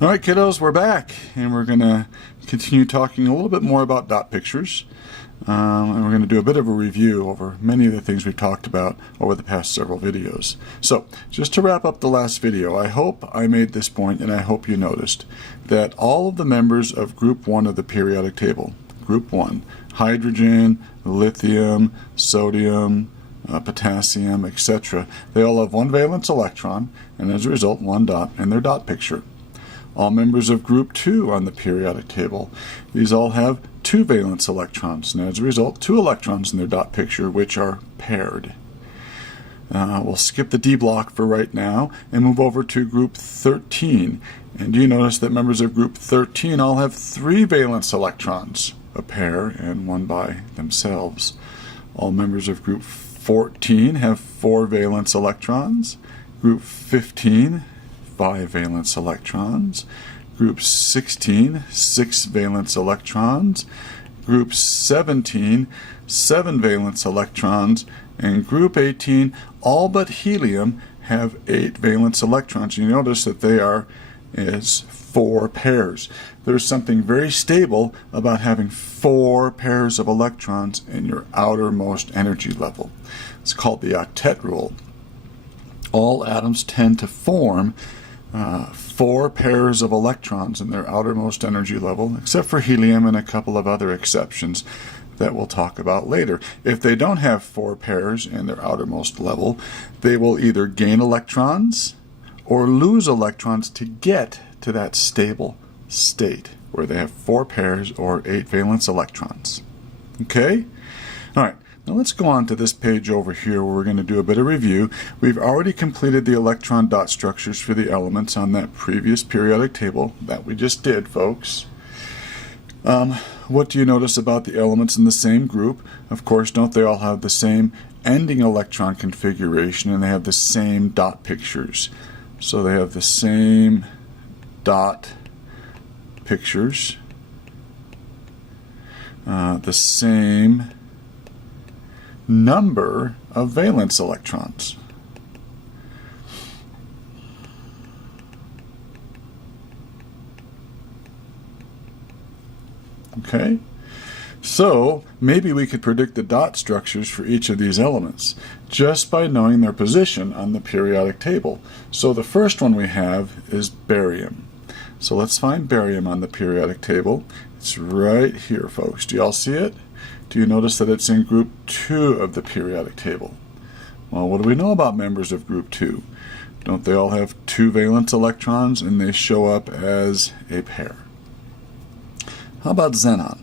All right, kiddos, we're back, and we're going to continue talking a little bit more about dot pictures. And we're going to do a bit of a review over many of the things we've talked about over the past several videos. So, just to wrap up the last video, I hope I made this point, and I hope you noticed, that all of the members of Group 1 of the periodic table, Group 1, hydrogen, lithium, sodium, potassium, etc., they all have one valence electron, and as a result, one dot in their dot picture. All members of Group 2 on the periodic table, these all have two valence electrons, and as a result, two electrons in their dot picture, which are paired. We'll skip the D block for right now and move over to Group 13. And do you notice that members of Group 13 all have three valence electrons, a pair and one by themselves. All members of Group 14 have four valence electrons. Group 15, 5 valence electrons. Group 16, 6 valence electrons. Group 17, 7 valence electrons. And Group 18, all but helium, have 8 valence electrons. You notice that they are is 4 pairs. There's something very stable about having 4 pairs of electrons in your outermost energy level. It's called the octet rule. All atoms tend to form 4 pairs of electrons in their outermost energy level, except for helium and a couple of other exceptions that we'll talk about later. If they don't have 4 pairs in their outermost level, they will either gain electrons or lose electrons to get to that stable state where they have 4 pairs or 8 valence electrons. Okay? All right. Now let's go on to this page over here where we're going to do a bit of review. We've already completed the electron dot structures for the elements on that previous periodic table that we just did, folks. What do you notice about the elements in the same group? Of course, don't they all have the same ending electron configuration, and they have the same dot pictures? So they have the same dot pictures, the same number of valence electrons. Okay? So maybe we could predict the dot structures for each of these elements just by knowing their position on the periodic table. So the first one we have is barium. So let's find barium on the periodic table. It's right here, folks. Do you all see it? Do you notice that it's in Group 2 of the periodic table? Well, what do we know about members of Group 2? Don't they all have 2 valence electrons and they show up as a pair? How about xenon?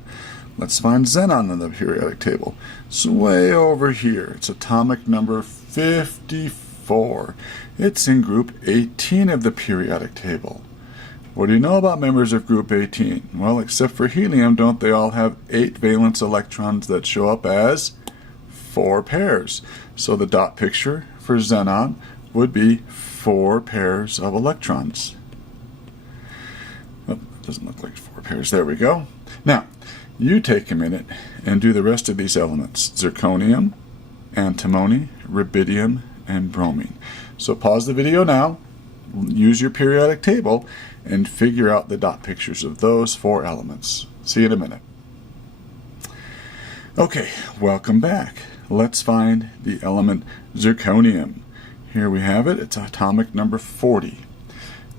Let's find xenon in the periodic table. It's way over here. It's atomic number 54. It's in Group 18 of the periodic table. What do you know about members of Group 18? Well, except for helium, don't they all have 8 valence electrons that show up as 4 pairs? So the dot picture for xenon would be 4 pairs of electrons. Oh, it doesn't look like 4 pairs. There we go. Now, you take a minute and do the rest of these elements: zirconium, antimony, rubidium, and bromine. So pause the video now, use your periodic table, and figure out the dot pictures of those 4 elements. See you in a minute. Okay, welcome back. Let's find the element zirconium. Here we have it. It's atomic number 40.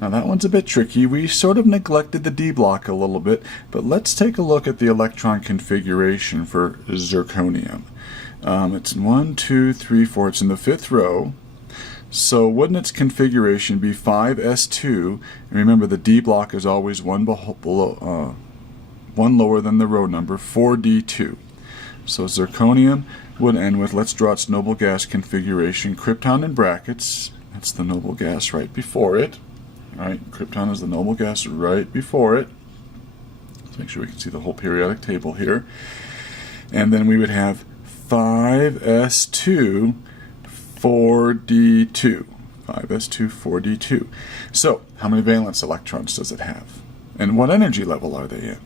Now that one's a bit tricky. We sort of neglected the D block a little bit, but let's take a look at the electron configuration for zirconium. It's 1, 2, 3, 4. It's in the 5th row. So wouldn't its configuration be 5s2? And remember, the D block is always one lower than the row number, 4d2. So zirconium would end with, let's draw its noble gas configuration, krypton in brackets. That's the noble gas right before it. All right, krypton is the noble gas right before it. Let's make sure we can see the whole periodic table here. And then we would have 5s2, 4d2. 5s2, 4d2. So, how many valence electrons does it have? And what energy level are they in?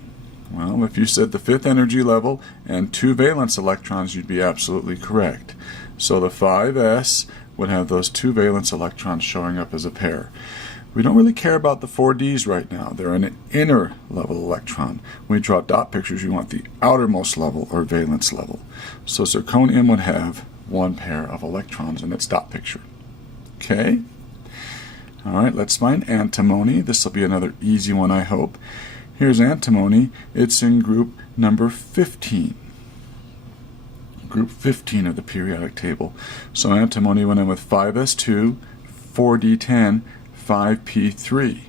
Well, if you said the 5th energy level and 2 valence electrons, you'd be absolutely correct. So the 5s would have those 2 valence electrons showing up as a pair. We don't really care about the 4Ds right now. They're an inner level electron. When we draw dot pictures, we want the outermost level or valence level. So zirconium would have one pair of electrons in its dot picture. Okay? All right, let's find antimony. This will be another easy one, I hope. Here's antimony. It's in group number 15. Group 15 of the periodic table. So antimony went in with 5s2, 4d10, 5p3.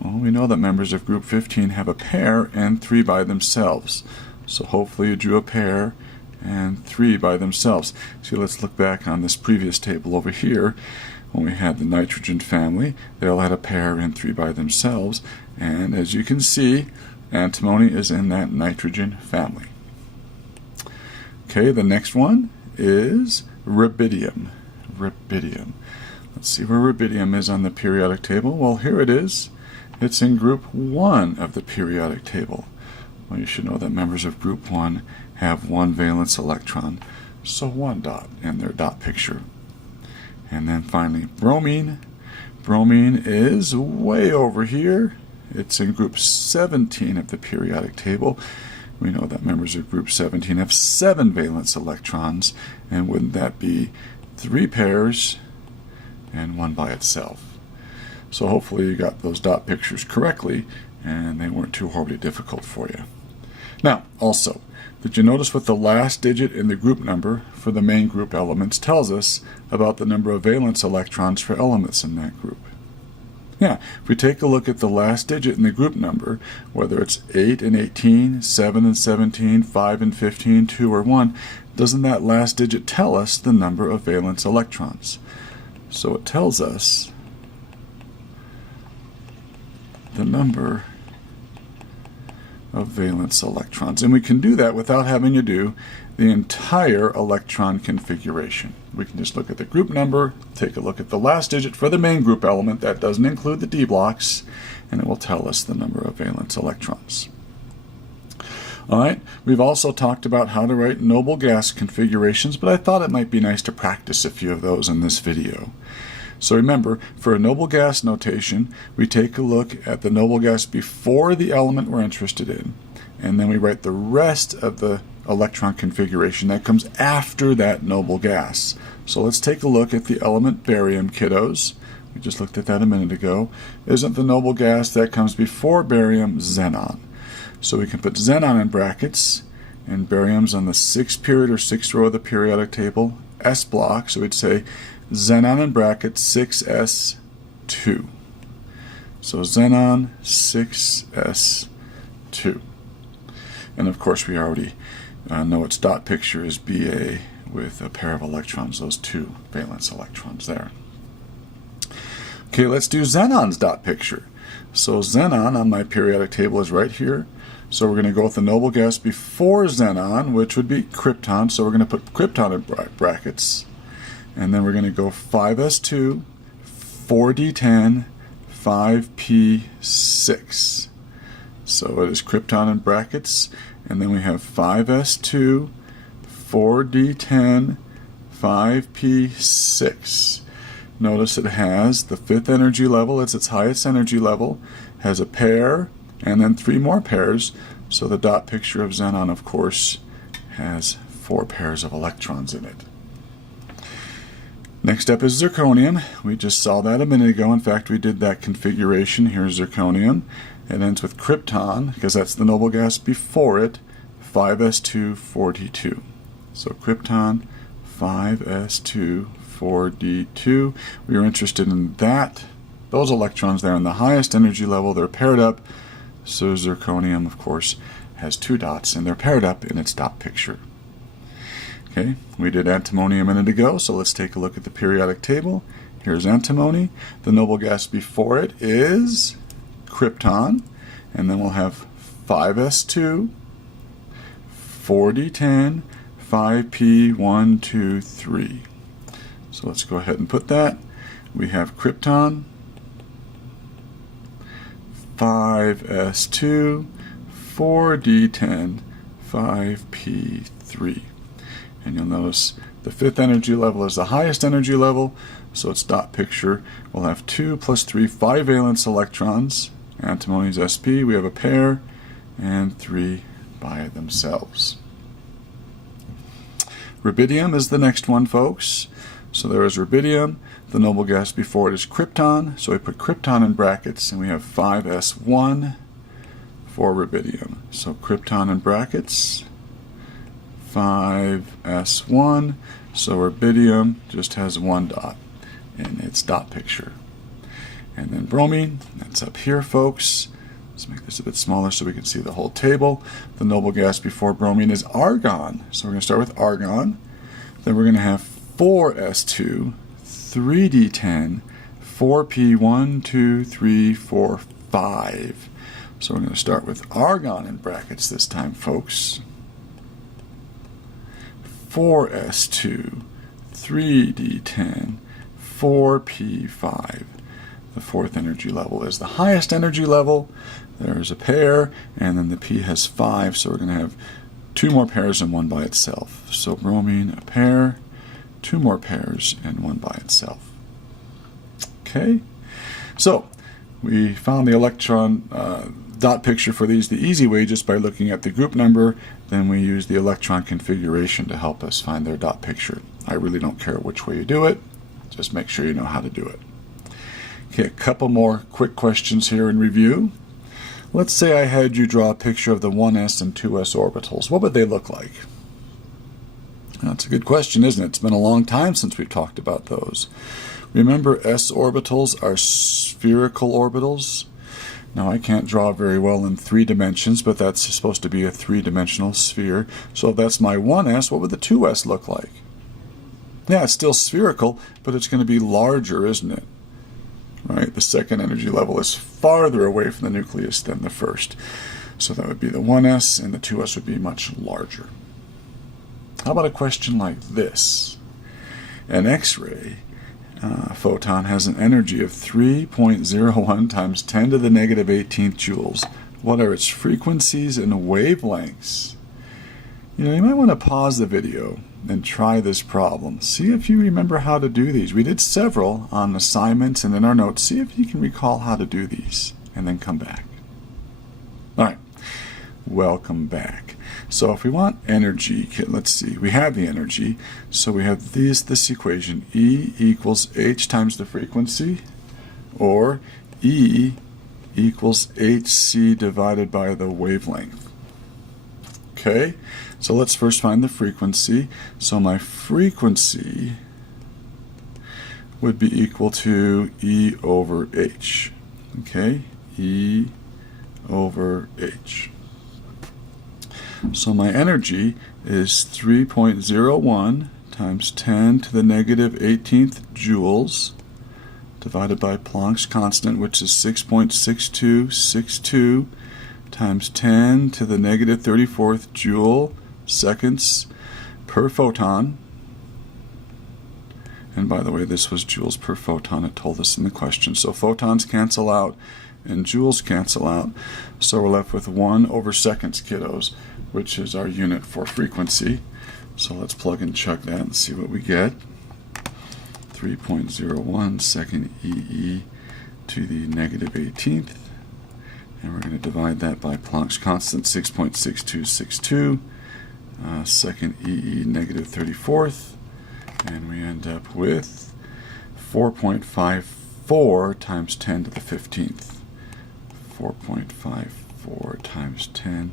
Well, we know that members of group 15 have a pair and 3 by themselves. So hopefully you drew a pair and 3 by themselves. So let's look back on this previous table over here. When we had the nitrogen family, they all had a pair and 3 by themselves. And as you can see, antimony is in that nitrogen family. Okay, the next one is rubidium. Rubidium. Let's see where rubidium is on the periodic table. Well, here it is. It's in group 1 of the periodic table. Well, you should know that members of group 1 have one valence electron, so 1 dot in their dot picture. And then finally, bromine. Bromine is way over here. It's in group 17 of the periodic table. We know that members of group 17 have 7 valence electrons, and wouldn't that be 3 pairs and 1 by itself? So hopefully you got those dot pictures correctly and they weren't too horribly difficult for you. Now, also, did you notice what the last digit in the group number for the main group elements tells us about the number of valence electrons for elements in that group? Yeah, if we take a look at the last digit in the group number, whether it's 8 and 18, 7 and 17, 5 and 15, 2 or 1, doesn't that last digit tell us the number of valence electrons? So it tells us the number of valence electrons. And we can do that without having to do the entire electron configuration. We can just look at the group number, take a look at the last digit for the main group element, that doesn't include the D blocks, and it will tell us the number of valence electrons. Alright, we've also talked about how to write noble gas configurations, but I thought it might be nice to practice a few of those in this video. So remember, for a noble gas notation, we take a look at the noble gas before the element we're interested in, and then we write the rest of the electron configuration that comes after that noble gas. So let's take a look at the element barium, kiddos. We just looked at that a minute ago. Isn't the noble gas that comes before barium xenon? So we can put xenon in brackets, and barium's on the 6th period or 6th row of the periodic table, S block, so we'd say xenon in brackets 6s2. So xenon 6s2. And of course we already know its dot picture is Ba with a pair of electrons, those 2 valence electrons there. Okay, let's do xenon's dot picture. So xenon on my periodic table is right here. So we're going to go with the noble gas before xenon, which would be krypton. So we're going to put krypton in brackets. And then we're going to go 5s2, 4d10, 5p6. So it is krypton in brackets. And then we have 5s2, 4d10, 5p6. Notice it has the 5th energy level, it's its highest energy level, has a pair, and then 3 more pairs. So the dot picture of xenon, of course, has 4 pairs of electrons in it. Next up is zirconium. We just saw that a minute ago. In fact, we did that configuration. Here's zirconium. It ends with krypton, because that's the noble gas before it, 5s2, 4d2. So krypton, 5s2, 4d2. We are interested in those electrons there in the highest energy level. They're paired up. So zirconium, of course, has 2 dots, and they're paired up in its dot picture. Okay, we did antimony a minute ago, so let's take a look at the periodic table. Here's antimony. The noble gas before it is krypton, and then we'll have 5s2, 4d10, 5p1, 2, 3. So let's go ahead and put that. We have krypton, 5s2, 4d10, 5p3. And you'll notice The fifth energy level is the highest energy level, so its dot picture will have 2 plus 3 5-valence electrons. Antimony's sp, we have a pair, and 3 by themselves. Rubidium is the next one, folks. So there is rubidium. The noble gas before it is krypton, so we put krypton in brackets, and we have 5s1 for rubidium. So krypton in brackets, 5s1, so rubidium just has 1 dot in its dot picture. And then bromine, that's up here, folks. Let's make this a bit smaller so we can see the whole table. The noble gas before bromine is argon. So we're going to start with argon. Then we're going to have 4s2, 3d10, 4p1, 2, 3, 4, 5. So we're going to start with argon in brackets this time, folks. 4s2, 3d10, 4p5. The fourth energy level is the highest energy level. There's a pair, and then the p has 5, so we're going to have 2 more pairs and 1 by itself. So bromine, a pair, 2 more pairs, and 1 by itself. Okay, so we found the electron dot picture for these the easy way, just by looking at the group number. Then we use the electron configuration to help us find their dot picture. I really don't care which way you do it, just make sure you know how to do it. Okay, a couple more quick questions here in review. Let's say I had you draw a picture of the 1s and 2s orbitals. What would they look like? That's a good question, isn't it? It's been a long time since we've talked about those. Remember, s orbitals are spherical orbitals. Now, I can't draw very well in 3 dimensions, but that's supposed to be a 3-dimensional sphere. So if that's my 1s, what would the 2s look like? Yeah, it's still spherical, but it's going to be larger, isn't it? Right? The second energy level is farther away from the nucleus than the first. So that would be the 1s, and the 2s would be much larger. How about a question like this? An X-ray photon has an energy of 3.01 times 10 to the negative 18th joules. What are its frequencies and wavelengths? You know, you might want to pause the video and try this problem. See if you remember how to do these. We did several on assignments and in our notes. See if you can recall how to do these, and then come back. All right, welcome back. So if we want energy, let's see, we have the energy. So we have this equation, E equals h times the frequency, or E equals hc divided by the wavelength. Okay, so let's first find the frequency. So my frequency would be equal to E over h. Okay, E over h. So my energy is 3.01 times 10 to the negative 18th joules divided by Planck's constant, which is 6.6262 times 10 to the negative 34th joule seconds per photon. And by the way, this was joules per photon. It told us in the question. So photons cancel out and joules cancel out. So we're left with 1 over seconds, kiddos, which is our unit for frequency. So let's plug and chug that and see what we get. 3.01 second EE to the negative 18th. And we're going to divide that by Planck's constant, 6.6262, second EE negative 34th. And we end up with 4.54 times 10 to the 15th. 4.54 times 10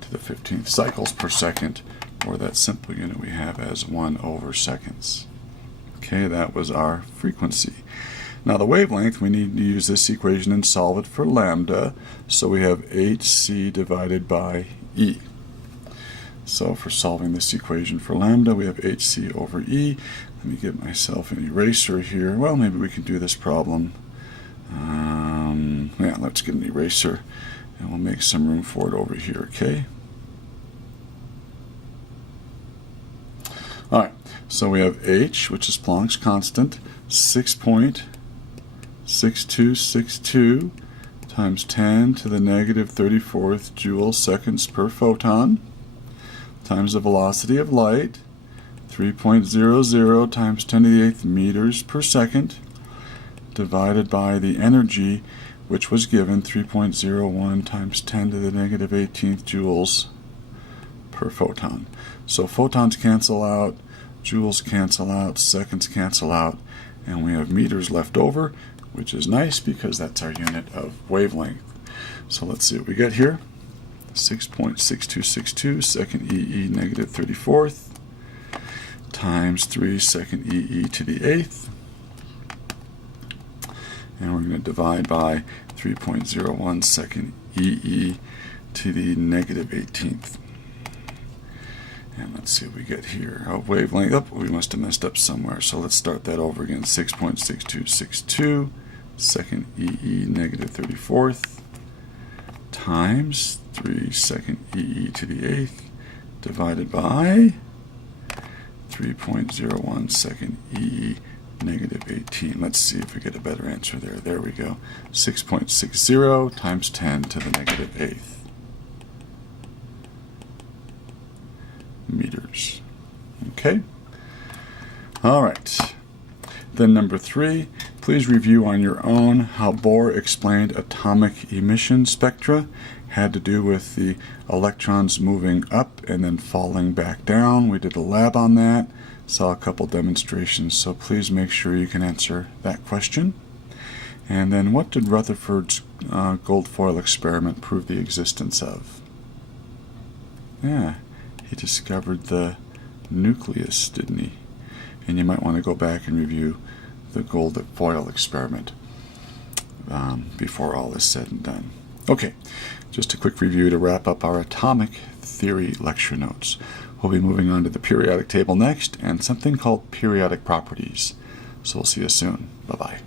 to the 15th cycles per second, or that simple unit we have as 1 over seconds. Okay, that was our frequency. Now the wavelength, we need to use this equation and solve it for lambda. So we have hc divided by E. So for solving this equation for lambda, we have hc over E. Let me get myself an eraser here. Well, maybe we can do this problem. Yeah, let's get an eraser, and we'll make some room for it over here, okay? All right, so we have h, which is Planck's constant, 6.6262 times 10 to the negative 34th joule seconds per photon, times the velocity of light, 3.00 times 10 to the 8th meters per second divided by the energy, which was given 3.01 times 10 to the negative 18th joules per photon. So photons cancel out, joules cancel out, seconds cancel out, and we have meters left over, which is nice because that's our unit of wavelength. So let's see what we get here. 6.6262 second EE negative 34th times 3 second EE to the 8th. And we're going to divide by 3.01 second EE to the negative 18th. And let's see what we get here. Oh, wavelength. Oh, we must have messed up somewhere. So let's start that over again. 6.6262 second EE negative 34th times 3 second EE to the 8th divided by 3.01 second EE negative 18. Let's see if we get a better answer there. There we go. 6.60 times 10 to the negative 8th meters. Okay? All right. Then number 3, please review on your own how Bohr explained atomic emission spectra. Had to do with the electrons moving up and then falling back down. We did a lab on that, saw a couple demonstrations, so please make sure you can answer that question. And then what did Rutherford's gold foil experiment prove the existence of? Yeah, he discovered the nucleus, didn't he? And you might want to go back and review the gold foil experiment before all is said and done. Okay, just a quick review to wrap up our atomic theory lecture notes. We'll be moving on to the periodic table next and something called periodic properties. So we'll see you soon. Bye-bye.